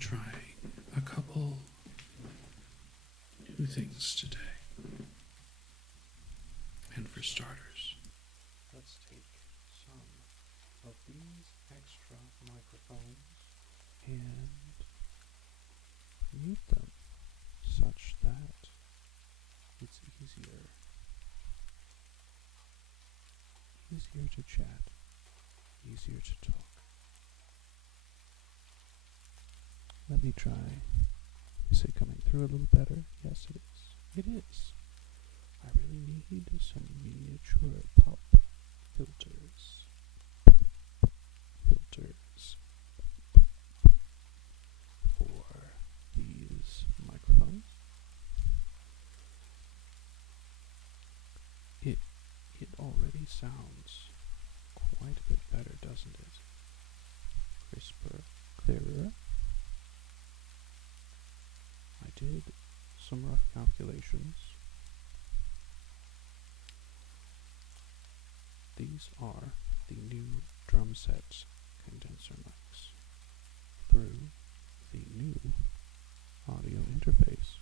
trying a couple new things today. And for starters, let's take some of these extra microphones and mute them such that it's easier to chat, easier to talk. Let me try. Is it coming through a little better? Yes, it is. It is. I really need some miniature pop filters. For these microphones. It already sounds quite a bit better, doesn't it? Crisper, clearer. I did some rough calculations. These are the new drum set condenser mics through the new audio interface.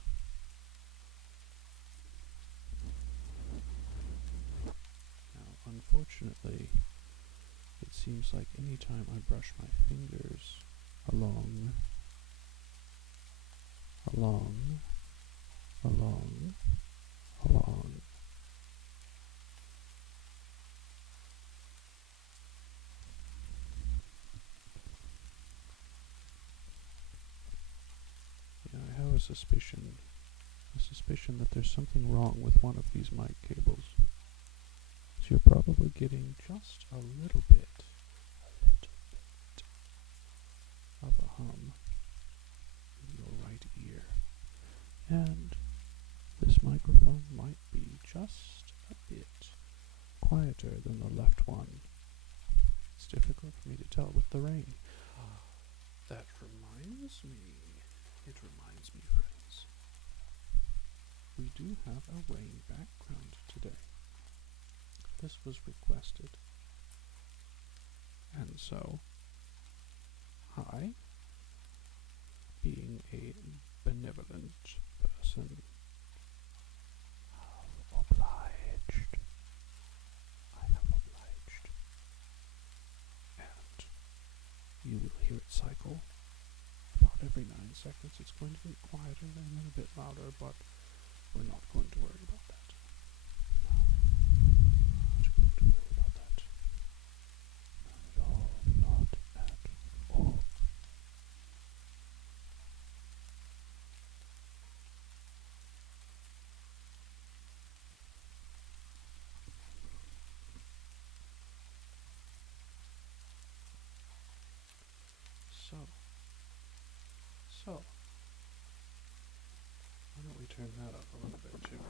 Now, unfortunately, it seems like any time I brush my fingers along, I have a suspicion that there's something wrong with one of these mic cables. So you're probably getting just a little bit of a hum in your right ear. And this microphone might be just a bit quieter than the left one. It's difficult for me to tell with the rain. That reminds me. It reminds me, friends. We do have a rain background today. This was requested. And so, I, being a benevolent person, have obliged. And you will hear it cycle about every 9 seconds. It's going to get quieter and then a bit louder, but we're not going to worry about that. Not at all. So, why don't we turn that up a little bit too?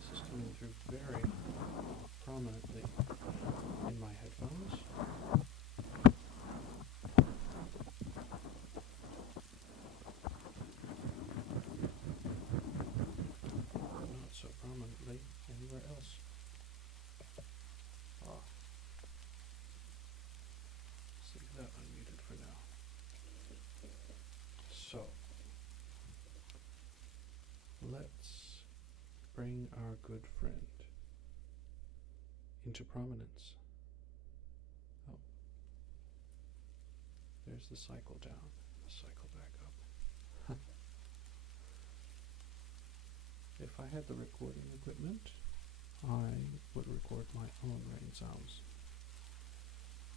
This is coming through very prominently in my headphones. Not so prominently anywhere else. Leave that unmuted for now. So, let's bring our good friend into prominence. Oh, there's the cycle down, the cycle back up. If I had the recording equipment, I would record my own rain sounds.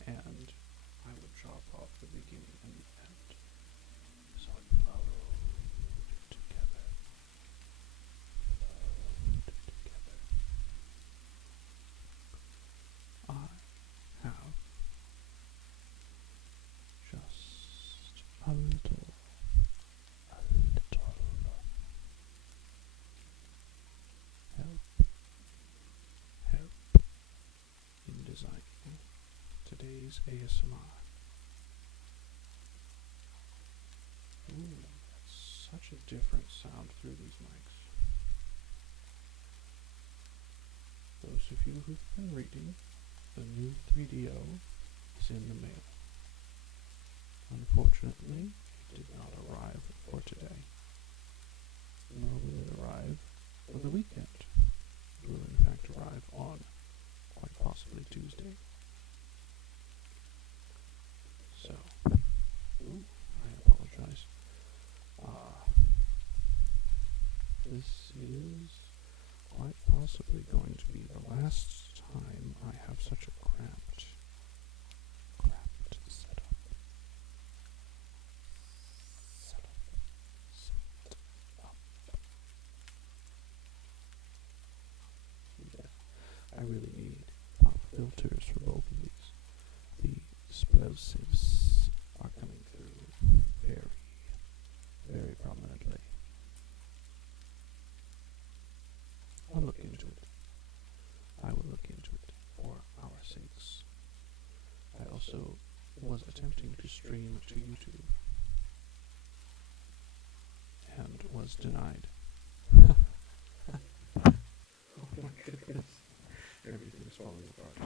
And I would chop off the beginning and the end, so it flowed together. I have just a little help in designing today's ASMR. Ooh, that's such a different sound through these mics. Those of you who've been reading the new 3DO is in the mail. Unfortunately, it did not arrive for today, nor will it arrive for the weekend. It will in fact arrive on quite possibly Tuesday. So, I apologize. This is quite possibly going to be the last time I have such a cramped setup. Yeah, I really need pop filters for both of these. The explosives are coming through very, very prominently. I'll look into it. I will look into it for our sakes. I also was attempting to stream to YouTube and was denied. Oh my goodness. Everything is falling apart.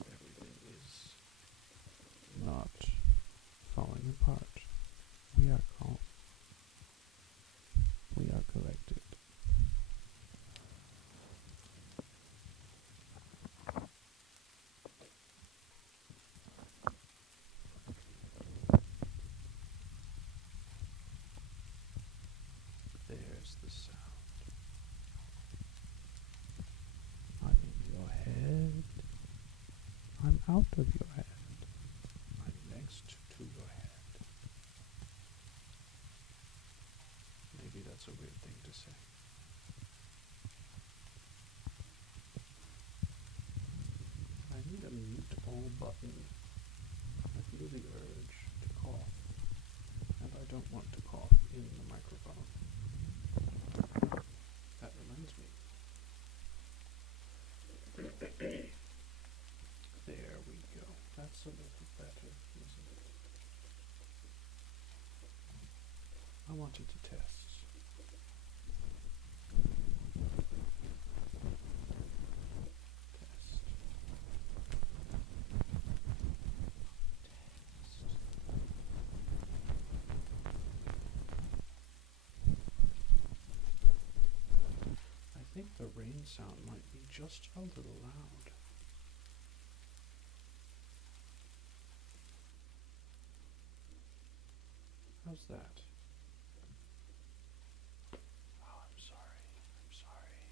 Everything is not falling apart. We are calm. We are collected. There's the sound. I'm in your head. I'm out of your head. I'm next to your head. Maybe that's a weird thing to say. I need a mute all button. I feel the urge to cough, and I don't want to cough in the microphone. That reminds me. There we go. That's a little better, isn't it? I wanted to test. I think the rain sound might be just a little loud. How's that? Oh, I'm sorry. I'm sorry.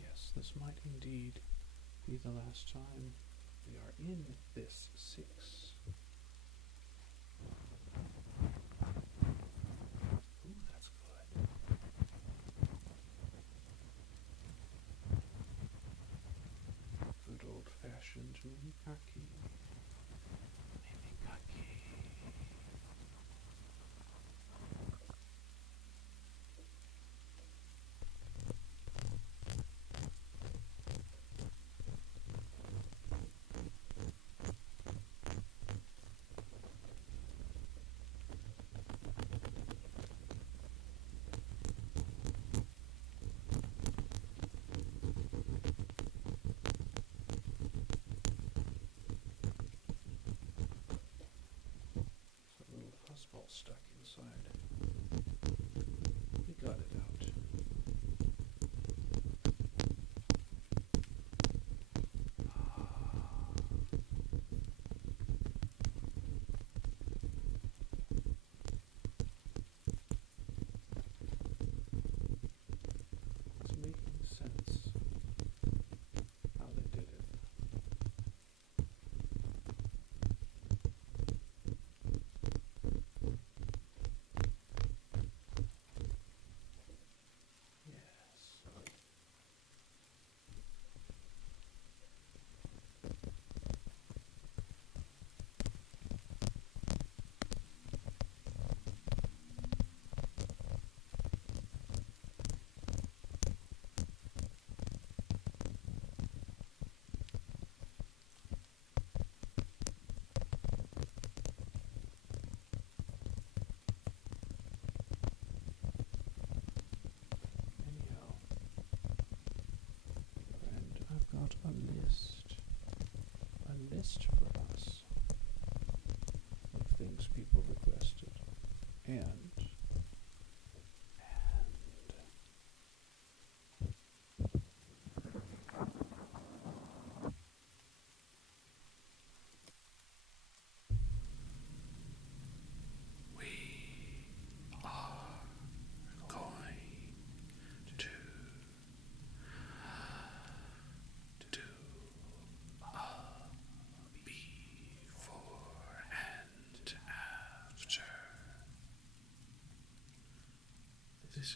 Yes, this might indeed be the last time we are in this 6. Ooh, that's good. Good old-fashioned mimikaki. Mimikaki.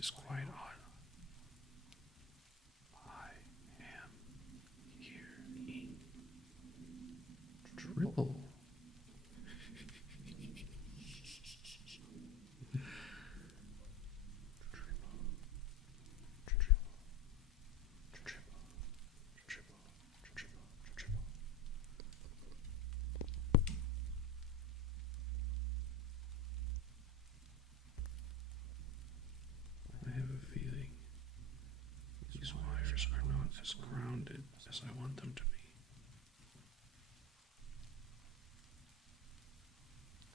is quite odd. I am hearing dribble. I have a feeling these wires are not as grounded as I want them to be.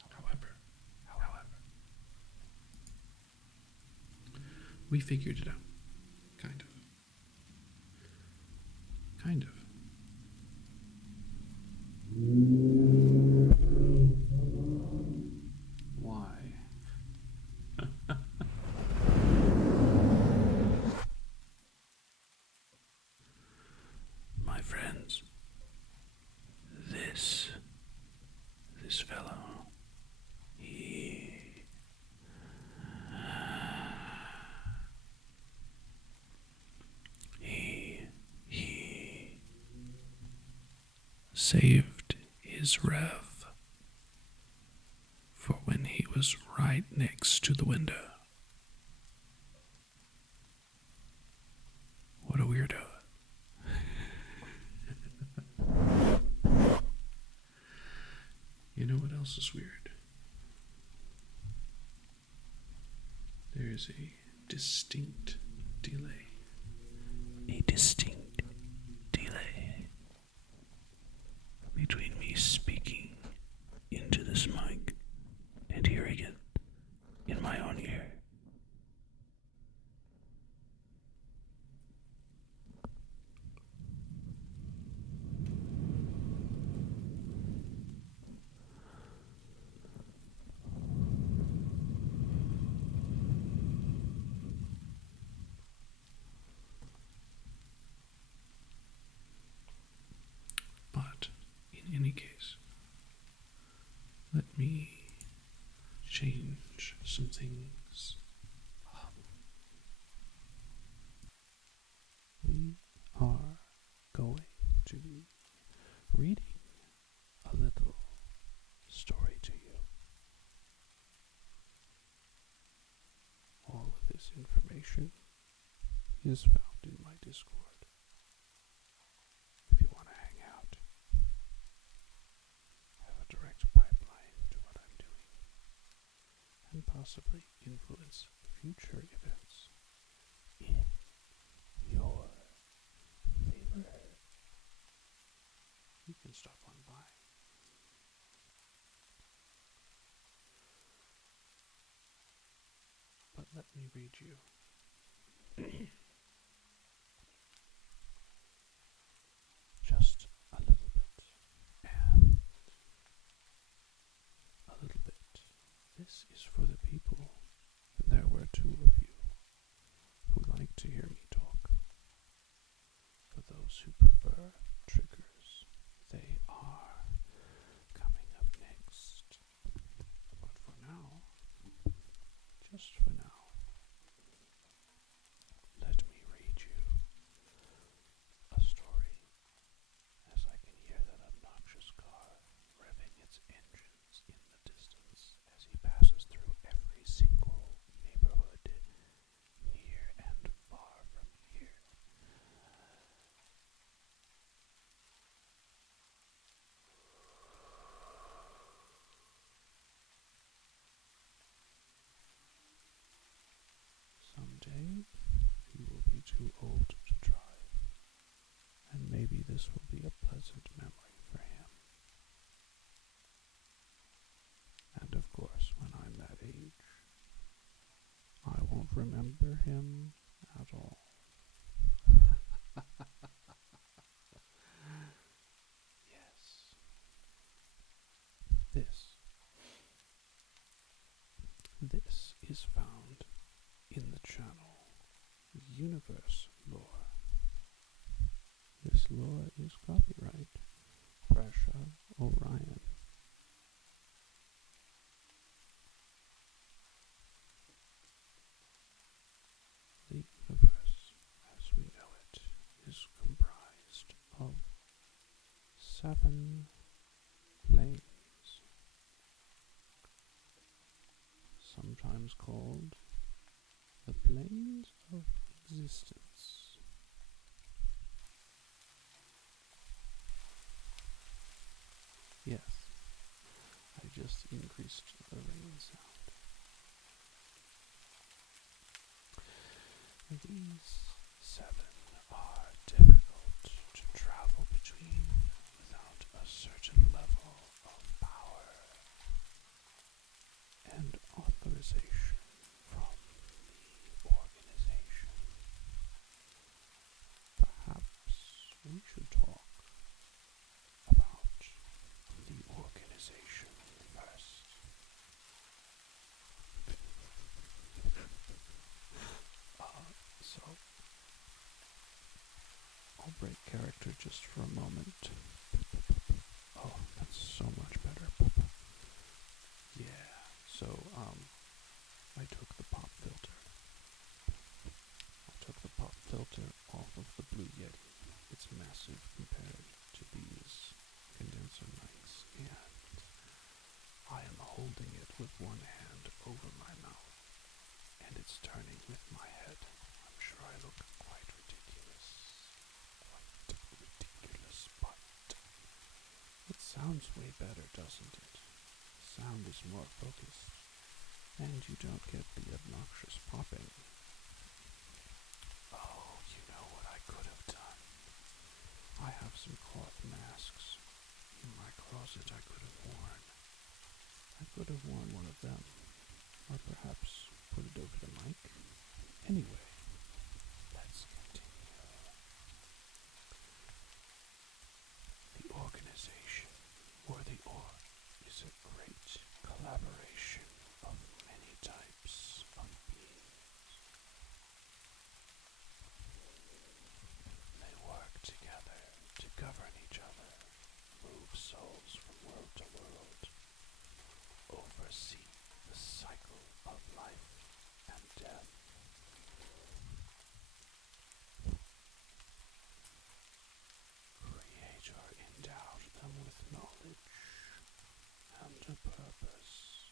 However, we figured it out. Kind of. Why? My friends, this fellow, he saved his rev for when he was right next to the window. What a weirdo. You know what else is weird? There is a distinct delay. Between me speaking into this mic and hearing it in my own ear. But in any case, let me change some things. We are going to be reading a little story to you. All of this information is found in my Discord. If you want to hang out, have a direct pipeline to what I'm doing, and possibly influence future events in your favor, you can stop on by. But let me read you just a little bit, and a little bit. This is for the people, and there were two of you who like to hear me talk. For those who prefer triggers, they are coming up next. But for now, just for now, let me read you a story as I can hear that obnoxious car revving its engines in the distance as he passes through every single neighborhood near and far from here. Someday, he will be too old to drive, and maybe this will be a pleasant memory for him. And of course, when I'm that age, I won't remember him at all. Yes. This is found in the channel Universe Lore. This lore is copyright Pressure Orion. 7 planes, sometimes called the planes of existence. Yes, I just increased the ringing sound. These 7 are difficult to travel between without a certain level of power and authorization from the organization. Perhaps we should talk about the organization first. So, I'll break character just for a moment. Oh, that's so much better. Yeah, so, I took the pop filter. Off of the Blue Yeti. It's massive compared to these condenser mics, and I am holding it with one hand over my mouth, and it's turning with my head. I'm sure I look quite ridiculous, but it sounds way better, doesn't it? Sound is more focused, and you don't get the obnoxious popping. Oh, you know what I could have done? I have some cloth masks in my closet I could have worn. I could have worn one of them, or perhaps put it over the mic. Anyway, let's continue. The organization, or the org, is a great collaboration of many types of beings. They work together to govern each other, move souls from world to world, oversee the cycle of life and death. Creator endowed them with knowledge and a purpose,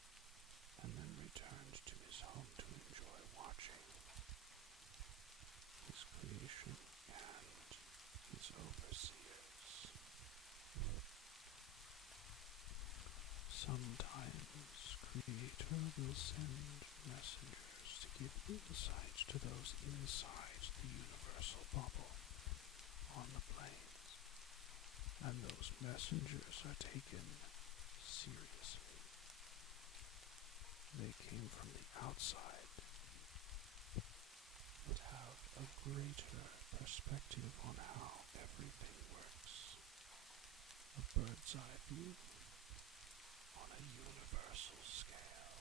and then returned to his home to enjoy watching his creation and his overseers. Sometimes Creator will send messengers to give insight to those inside the universal bubble on the plains, and those messengers are taken seriously. They came from the outside, but have a greater perspective on how everything works. A bird's eye view on a universal scale.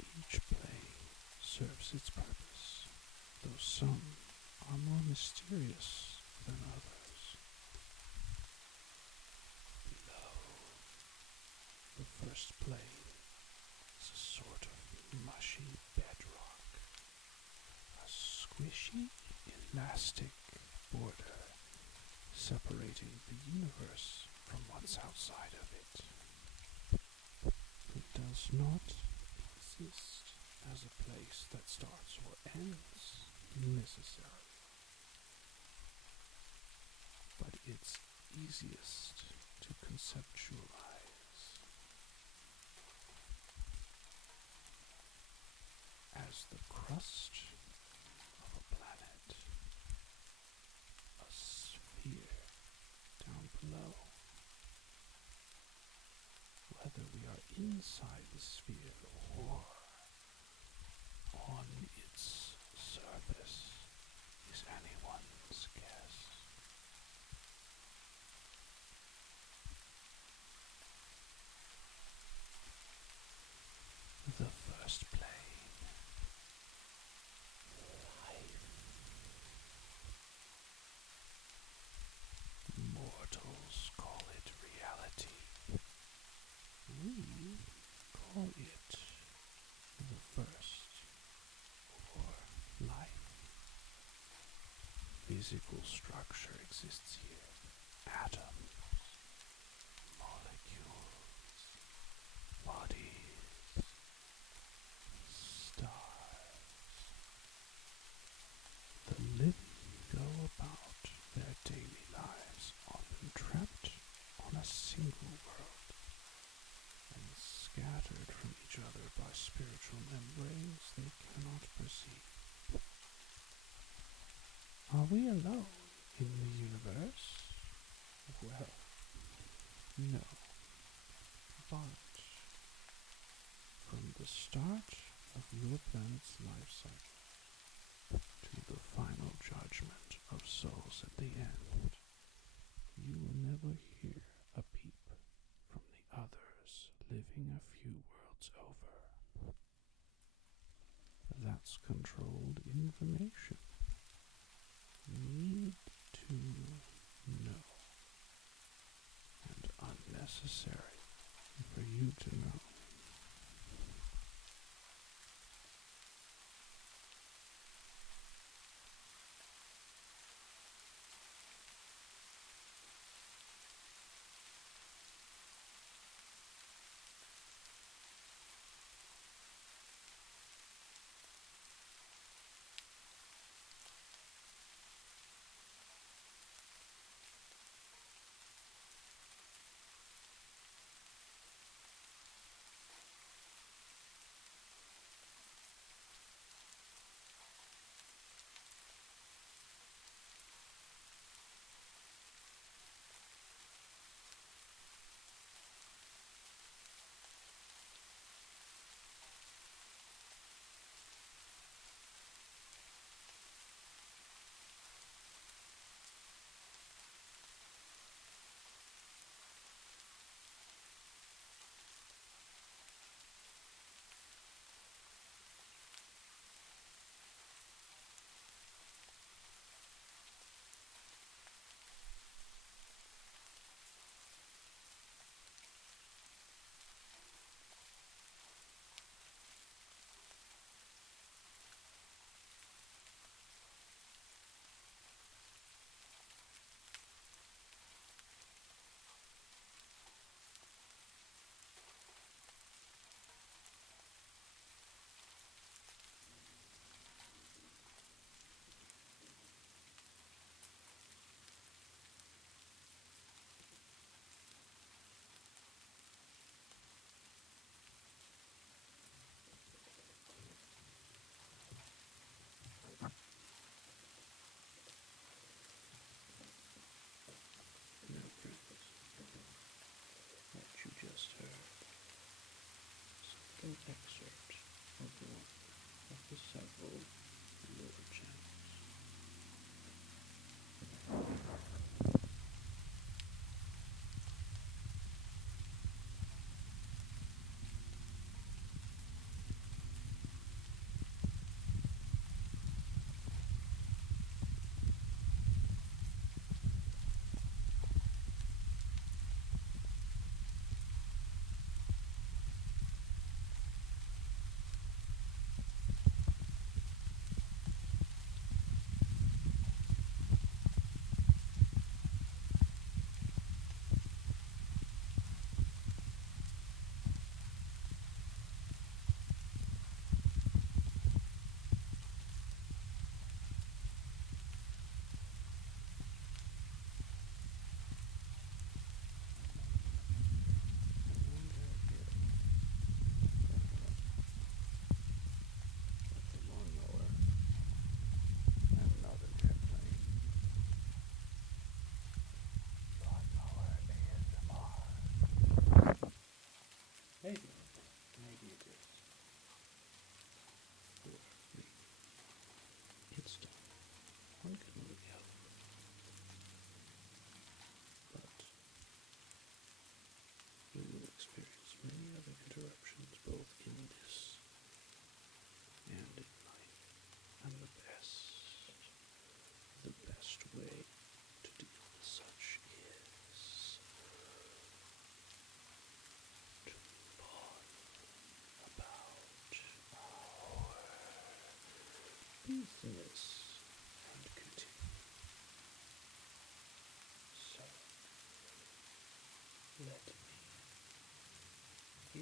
Each plane serves its purpose, though some are more mysterious than others. Below, the first plane is a sort of mushy bedrock, a squishy, elastic border separating the universe from what's outside of it. It does not exist as a place that starts or ends necessarily, but it's easiest to conceptualize as the crust of a planet, a sphere down below. Whether we are inside the sphere or on its surface is anyone's guess. The first plane, life. Mortals call it reality. We call it the first or physical structure exists here. Atoms, molecules, bodies, stars. The living go about their daily lives often trapped on a single world and scattered from each other by spiritual membranes they cannot perceive. Are we alone in the universe? Well, no. But from the start of your planet's life cycle to the final judgment of souls at the end, you will never hear a peep from the others living a few worlds over. That's controlled information. Need to know. And unnecessary for you to know. Now, friends, what you just heard is a little excerpt of one of the several lower channels. Maybe it is. Or maybe it's done. One can only hope. But we will experience many other interruptions both in this and in life. And the best way to deal with such is to ponder about our business and continue.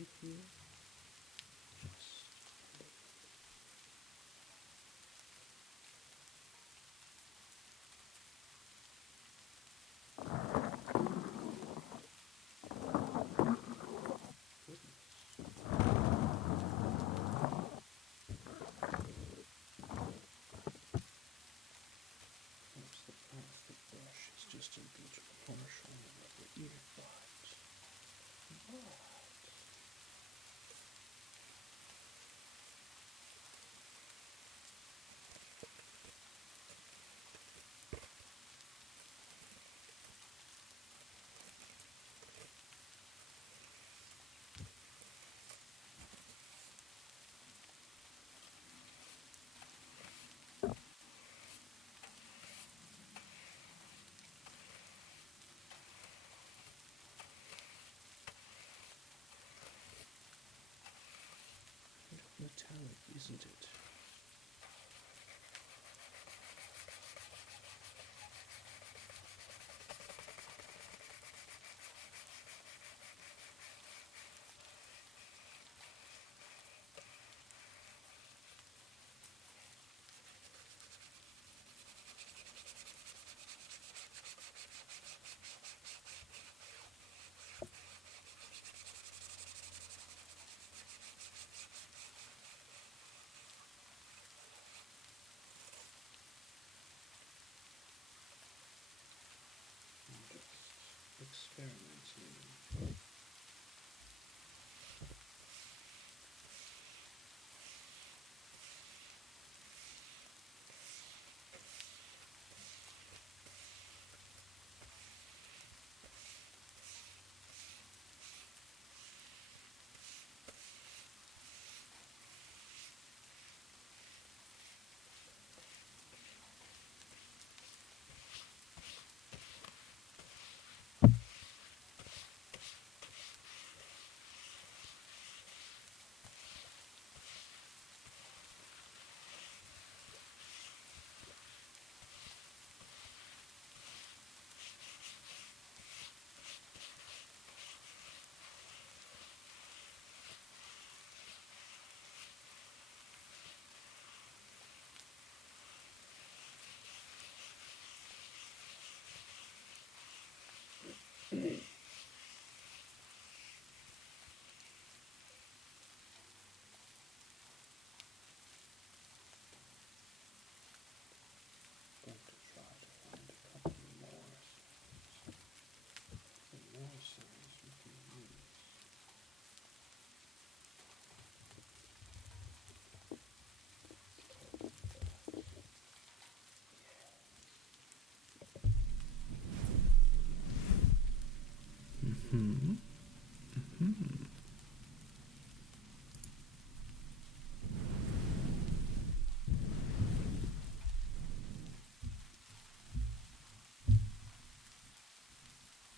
breathe here. Just perhaps the plastic brush is just a good portion of the ear buds. Metallic, isn't it? Experimenting. Going to try to find a couple more sounds we can use. Mm-hmm. Mm-hmm.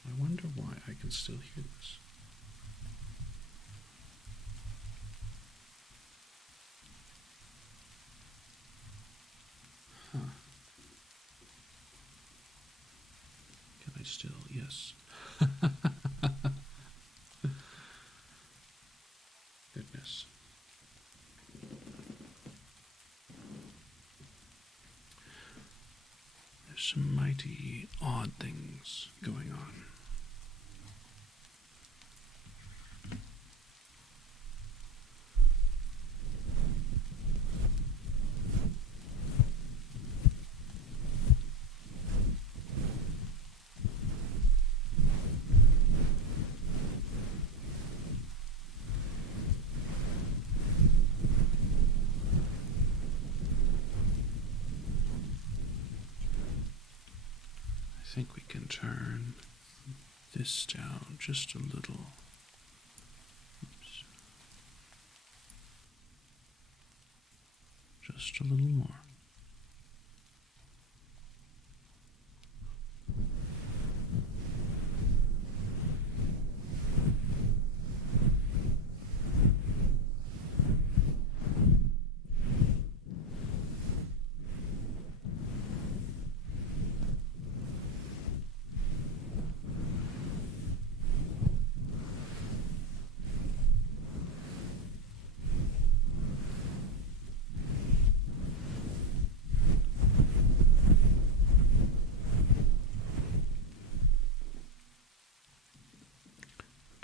I wonder why I can still hear this. Huh. Can I still? Yes. Goodness. There's some mighty odd things going on. I think we can turn this down just a little. Oops. Just a little more.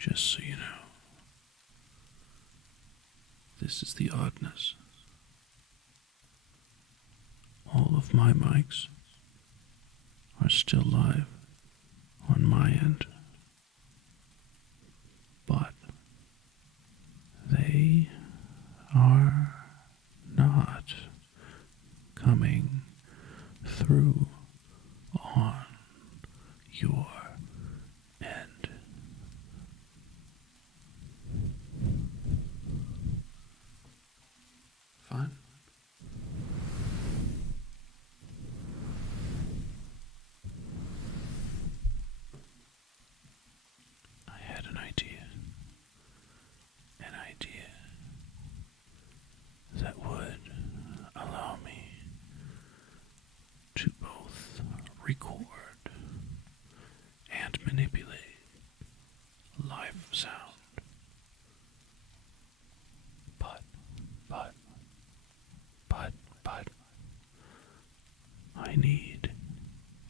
Just so you know, this is the oddness. All of my mics are still live on my end, but they are not coming through on your end. Fun? I had an idea that would allow me to both record and manipulate live sound. But, I need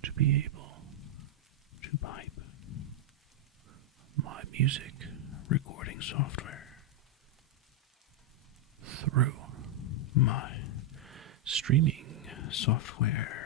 to be able to pipe my music recording software through my streaming software.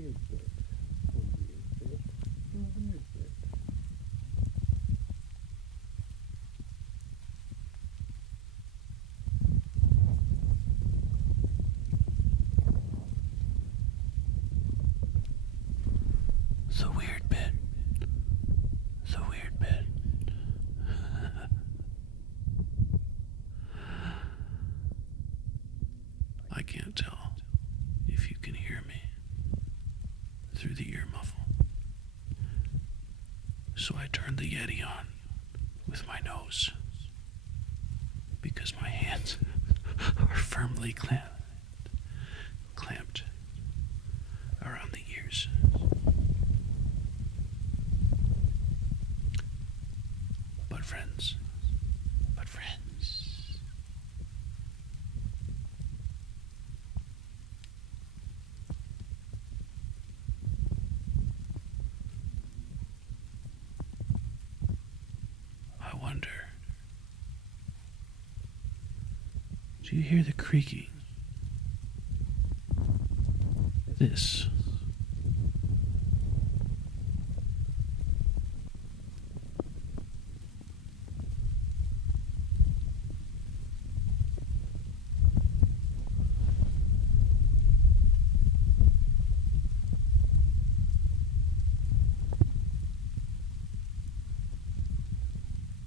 weird bit. A weird bit. A weird bit. The weird bit. The weird bit. I can't tell if you can hear me through the ear muffle. So I turned the Yeti on with my nose because my hands are firmly clamped around the ears. But friends, I wonder, do you hear the creaking? This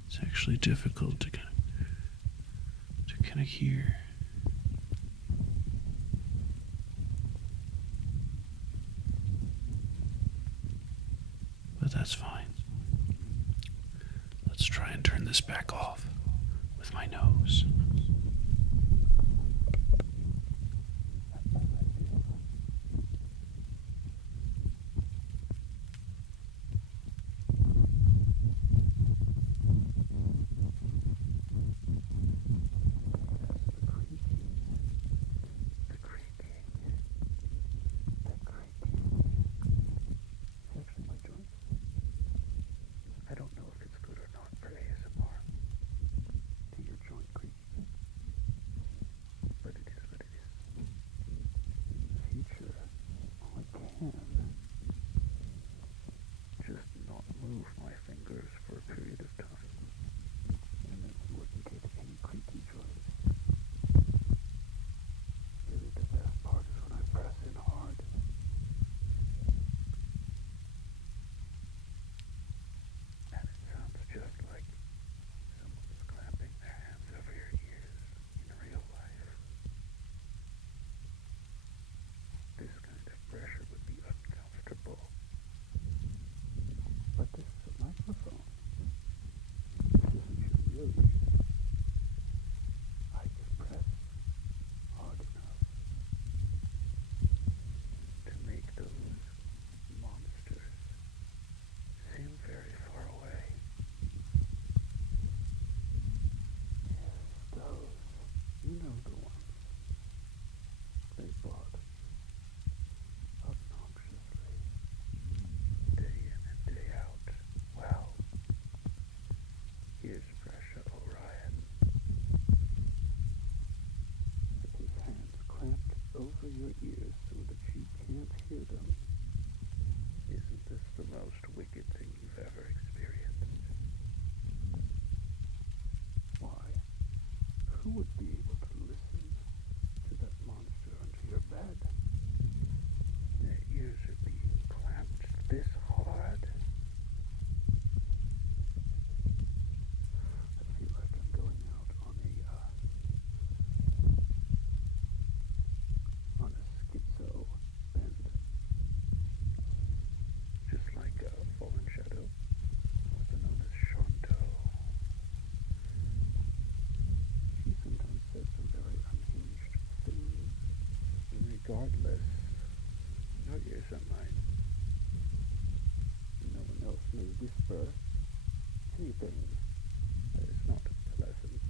it's actually difficult to kind of hear. But that's fine. Let's try and turn this back off with my nose. I don't know if it's good or not for ASMR to hear joint creaking, but it is what it is. In the future, I can just not move my fingers for a period of time, and then we wouldn't get any creaky joints. Really, the best part is when I press in hard. Just like someone is clamping their hands over your ears in real life. This kind of pressure would be uncomfortable. But this is a microphone. This isn't your real ears. I can press hard enough to make those monsters seem very far away. You know the ones they bought obnoxiously, day in and day out. Well, here's Pressure Orion, with his hands clamped over your ears so that you can't hear them. Isn't this the most wicked thing you've ever experienced? Why? Who would be able to listen to that monster under your bed? Their ears are being clamped this hard. I feel like I'm going out on a schizo bend. Just like Fallen Shadow, also known as Shanto. She sometimes says some very unhinged things. And regardless, your ears are mine. No one else may whisper anything that is not pleasant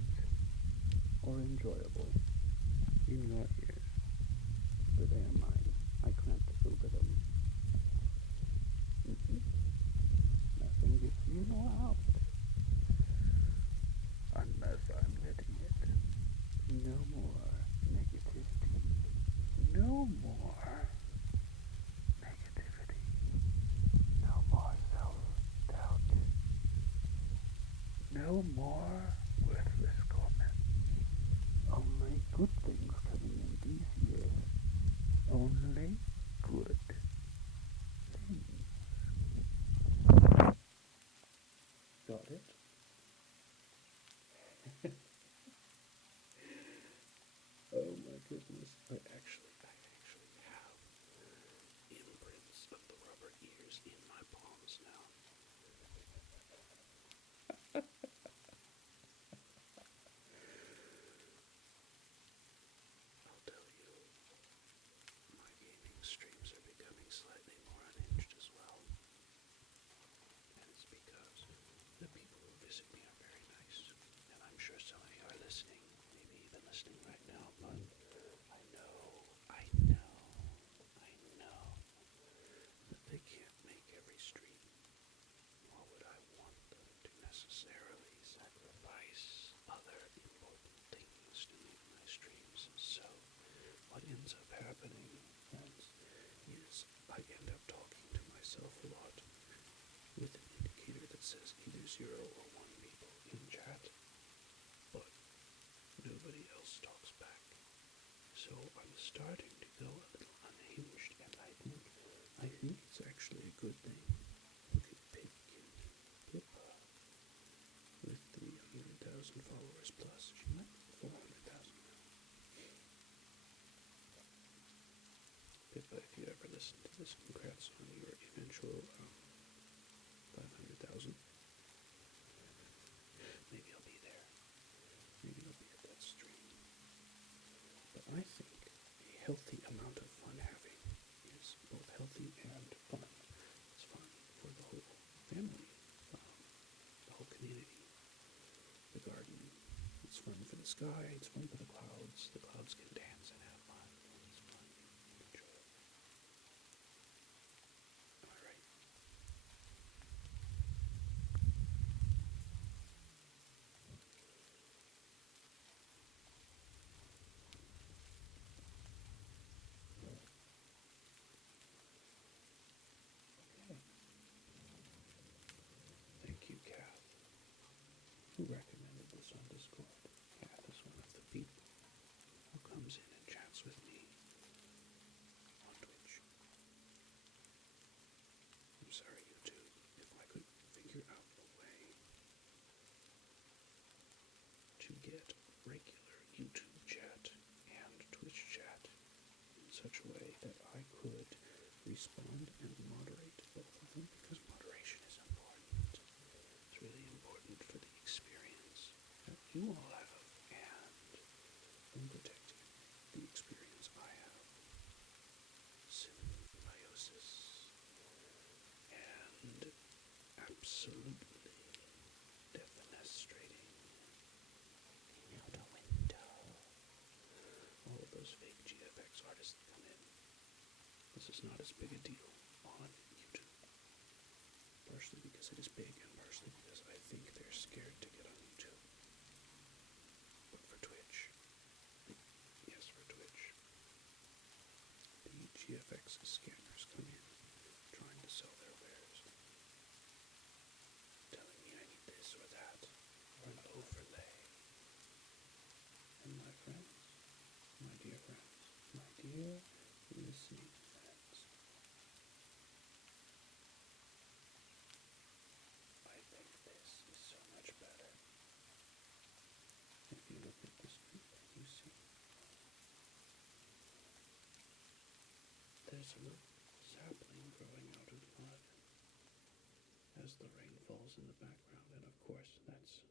or enjoyable in your ears. For they are mine. I clamped over them. Nothing gets in or out. Unless I'm letting it. No more negativity. No more negativity. more worthless comments. Only good things coming in these years. Only good things. Got it? Oh my goodness. I actually have imprints of the rubber ears in my palms now. I'll tell you, my gaming streams are becoming slightly more unhinged as well. And it's because the people who visit me are very nice. And I'm sure some of you are listening, maybe even listening right now, but I know that they can't make every stream. Nor would I want them to necessarily sacrifice other important things to make my streams. So what ends up happening, friends, is I end up talking to myself a lot with an indicator that says either 0 or 1 people in chat, but nobody else talks back. So I'm starting to go a little unhinged, and I think it's actually a good thing. Look at Pipkin, Pippa, with 300,000 followers plus. She might be 400,000 now. Pippa, if you ever listen to this, congrats on your eventual 500,000. Maybe I'll be there. Maybe I'll be at that stream. But I think a healthy amount of fun having is both healthy and fun. It's fun for the whole family, the whole community, the garden. It's fun for the sky, it's fun for the clouds. The clouds can dance and have fun. It's fun. Enjoy it. Am I right? Okay. Thank you, Kath, who recommended this on Discord. Kath is one of the people who comes in and chats with me on Twitch. I'm sorry, YouTube, if I could figure out a way to get regular YouTube chat and Twitch chat in such a way that I could respond and moderate both of them, because moderation is important. It's really important for the experience that you all have and in protecting the experience I have. Symbiosis and absolutely defenestrating out a window. All of those fake GFX artists that come in. This is not as big a deal on YouTube. Partially because it is big, and partially because I think they're scared to get on YouTube. But for Twitch, yes, for Twitch, the GFX scammers come in trying to sell their wares, telling me I need this or that, or an overlay. And my friends, my dear friends, my dear listening friends, I think this is so much better. If you look at the street, you see there's a little sapling growing out of the mud as the rain falls in the background, and of course that's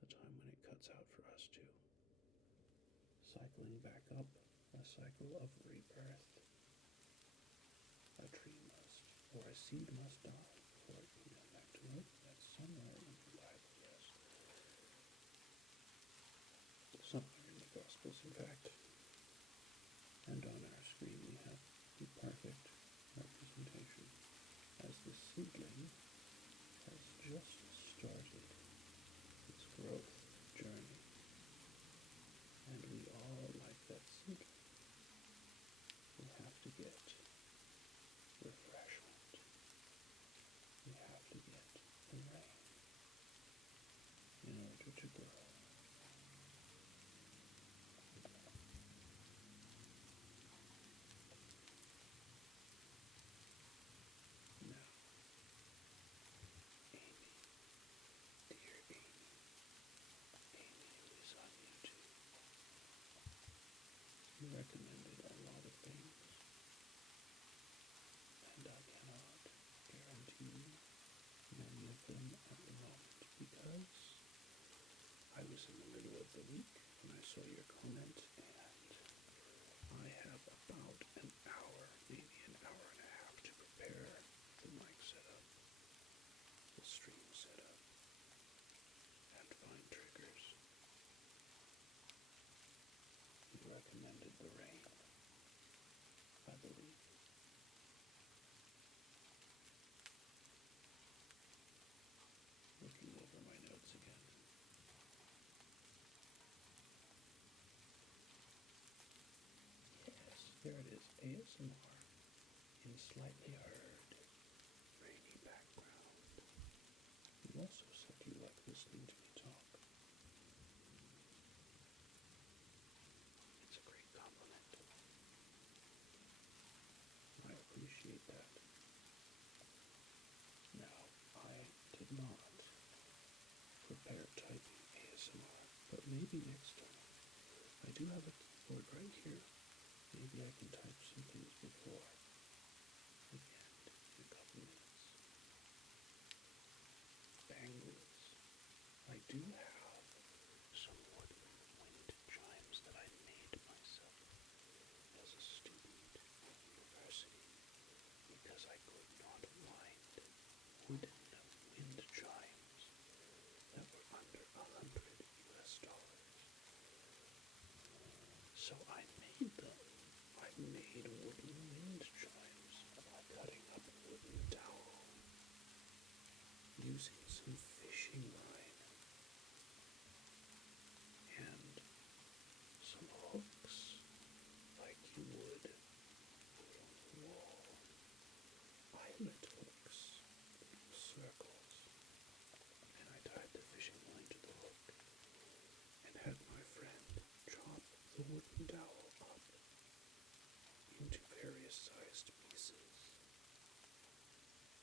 the time when it cuts out for us too. Cycling back up, a cycle of rebirth. A tree must, or a seed must die before it can come back to earth. That's somewhere in the Bible, yes. Somewhere in the Gospels, in fact. And on our screen we have the perfect representation as the seedling has just started its growth journey. And we all, like that seedling, will have to get refreshment. We have to get the rain. to grow. Now, Amy, dear Amy, Amy who is on YouTube, you recommended a lot of things, and I cannot guarantee many of them at the moment because I was in the middle of the week when I saw your comment, and I have about an hour, maybe an hour and a half to prepare the mic setup, the stream setup, and find triggers. You recommended the rain, I believe. Looking over my notes again. Yes, there it is. ASMR in slightly heard, rainy background. You also said you like listening to me talk. It's a great compliment. I appreciate that. Now, I did not prepare typing ASMR, but maybe next time. I do have a keyboard right here. Maybe I can type some things before the end in a couple minutes. Bangles. I do have some woodland wind chimes that I made myself as a student at university because I could not find wooden wind chimes that were under $100. So I made them. I made wooden wind chimes by cutting up a wooden dowel, using some fishing line, and some hooks like you would put on the wall. Eyelet hooks, little circles, and I tied the fishing line to the hook and had my friend chop the wooden dowel up into various sized pieces,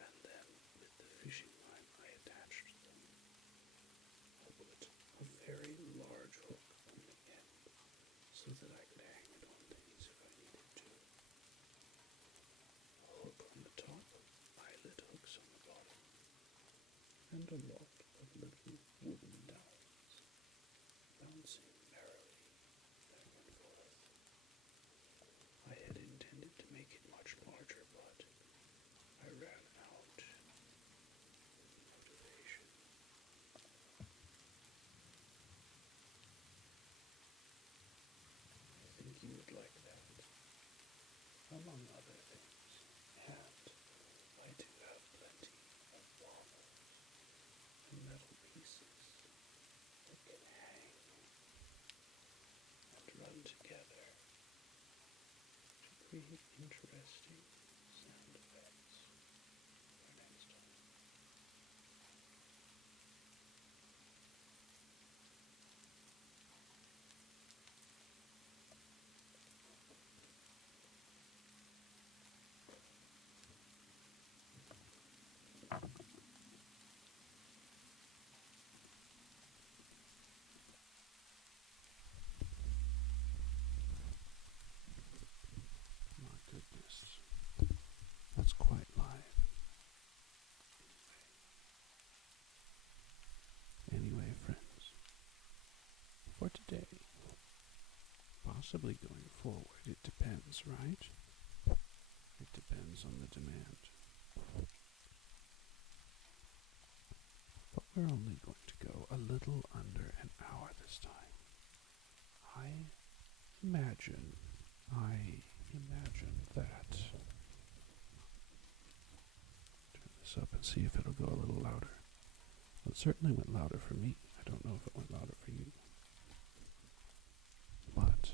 and then with the fishing line I attached them. I put a very large hook on the end so that I could hang it on things if I needed to. A hook on the top, eyelet hooks on the bottom, and a lot of little wooden dowels bouncing merrily back and forth. I had intended to make it much larger, but I ran out of motivation. I think you would like that, among other things, and I do have plenty of walnut and metal pieces that can hang and run together to create interesting sound effects for next time. My goodness, that's quite live. Anyway, friends, for today, possibly going forward, it depends, right? It depends on the demand. But we're only going to go a little under an hour this time. I imagine that. Turn this up and see if it'll go a little louder. Well, it certainly went louder for me. I don't know if it went louder for you. But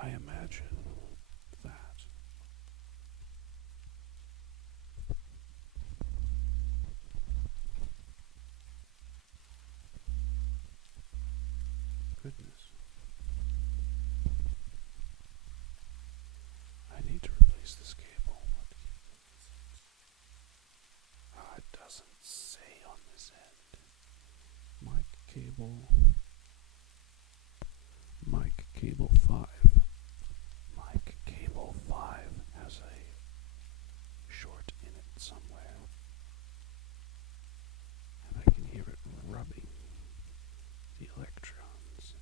I imagine that cable. Mic cable 5. Mic cable 5 has a short in it somewhere, and I can hear it rubbing the electrons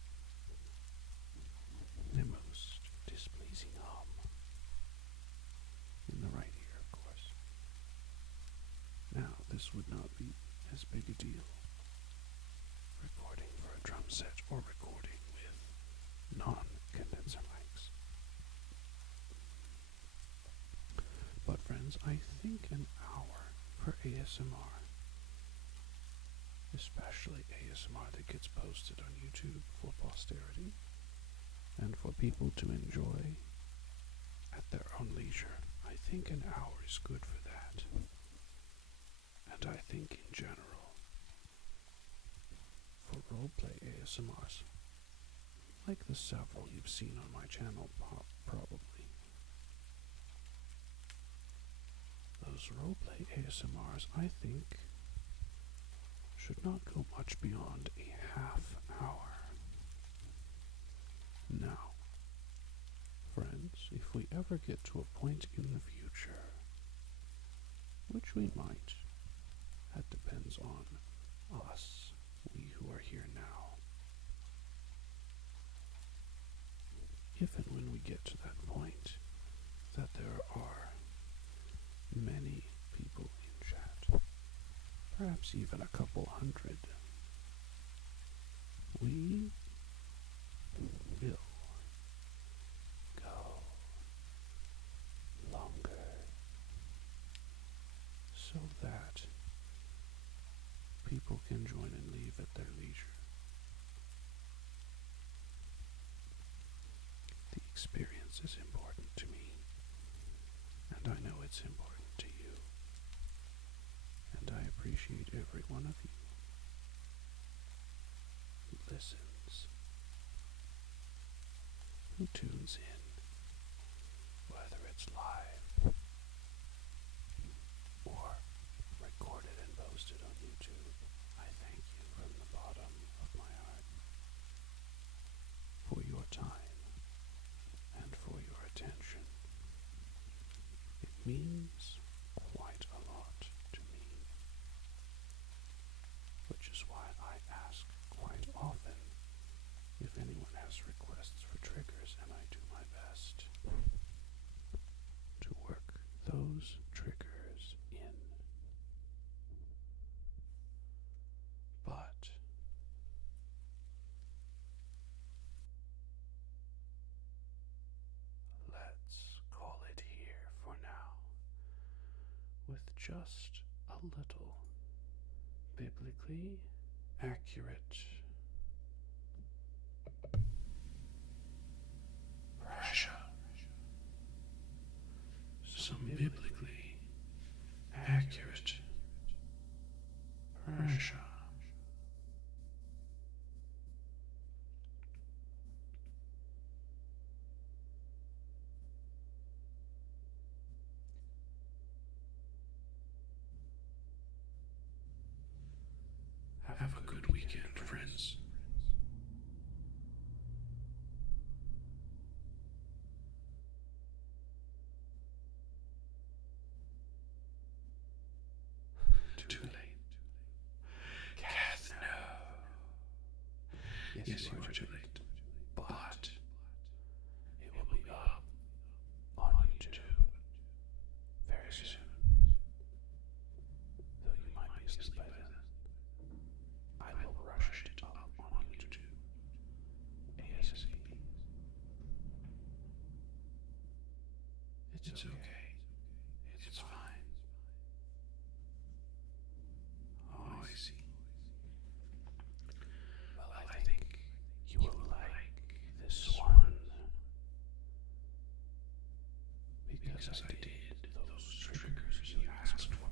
in a most displeasing hum. In the right ear, of course. Now, this would not be as big a deal recording for a drum set or recording with non-condenser mics. But friends, I think an hour for ASMR, especially ASMR that gets posted on YouTube for posterity and for people to enjoy at their own leisure, I think an hour is good for that. And I think in general, for roleplay ASMRs, like the several you've seen on my channel probably, those roleplay ASMRs, I think, should not go much beyond a half hour. Now, friends, if we ever get to a point in the future, which we might, that depends on us, we who are here now. If and when we get to that point, that there are many people in chat, perhaps even a couple hundred, we will go longer so that people can join and leave at their leisure. The experience is important to me, and I know it's important to you, and I appreciate every one of you who listens, who tunes in, whether it's live or recorded and posted on YouTube. I thank you from the bottom of my heart for your time and for your attention. It means quite a lot to me, which is why I ask quite often if anyone has requests for triggers, and I do my best to work those triggers in. But let's call it here for now, with just a little biblically accurate pressure. Some biblically accurate pressure. Have a good weekend, friends. Too late. Kath, no. Yes, you are too late. But it will be up on YouTube very soon. Though you might be asleep by then, I will rush it up on YouTube ASAP. It's okay. It's fine. Oh, I see. Well, I think you will like this one, because I did those triggers you asked for,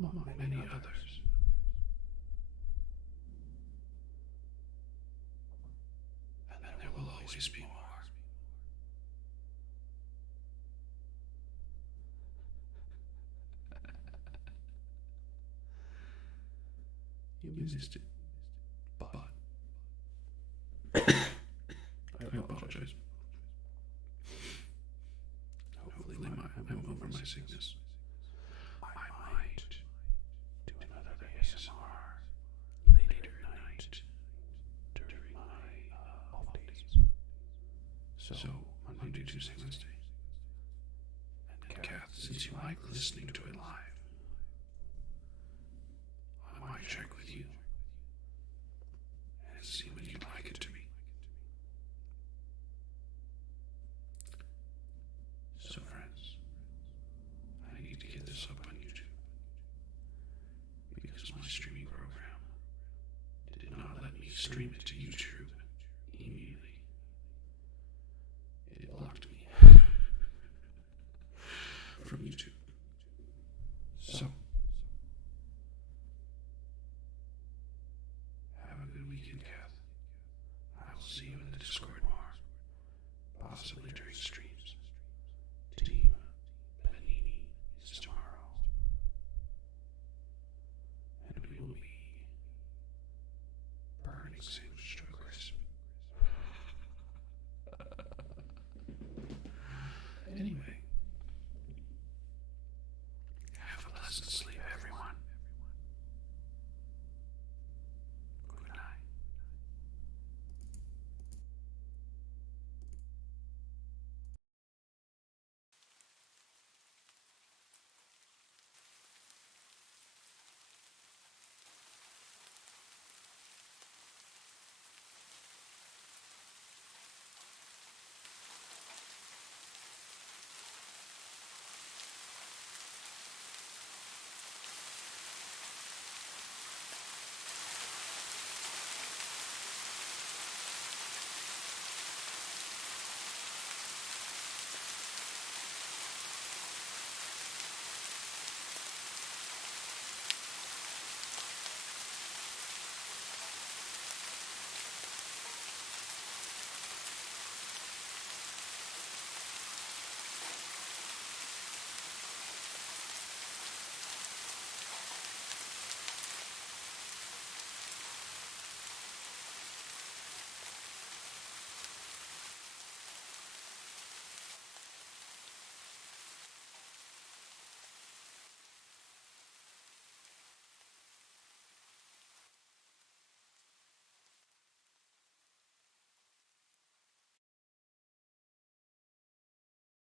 among many others. And there will always be more. you missed it. But I apologize. Hopefully I'm over my sickness. I might do another ASMR later at night during my off days. So Monday, Tuesday, Wednesday. And Kath, since you like listening to it live, I might check with you and see when you'd like it to be. So friends, I need to get this up on YouTube because my streaming program did not let me stream it to YouTube immediately. It blocked me from YouTube. So, have a good weekend, Kath. I will see you in the Discord more, possibly during streams. Team Panini is tomorrow, and we will be burning sand.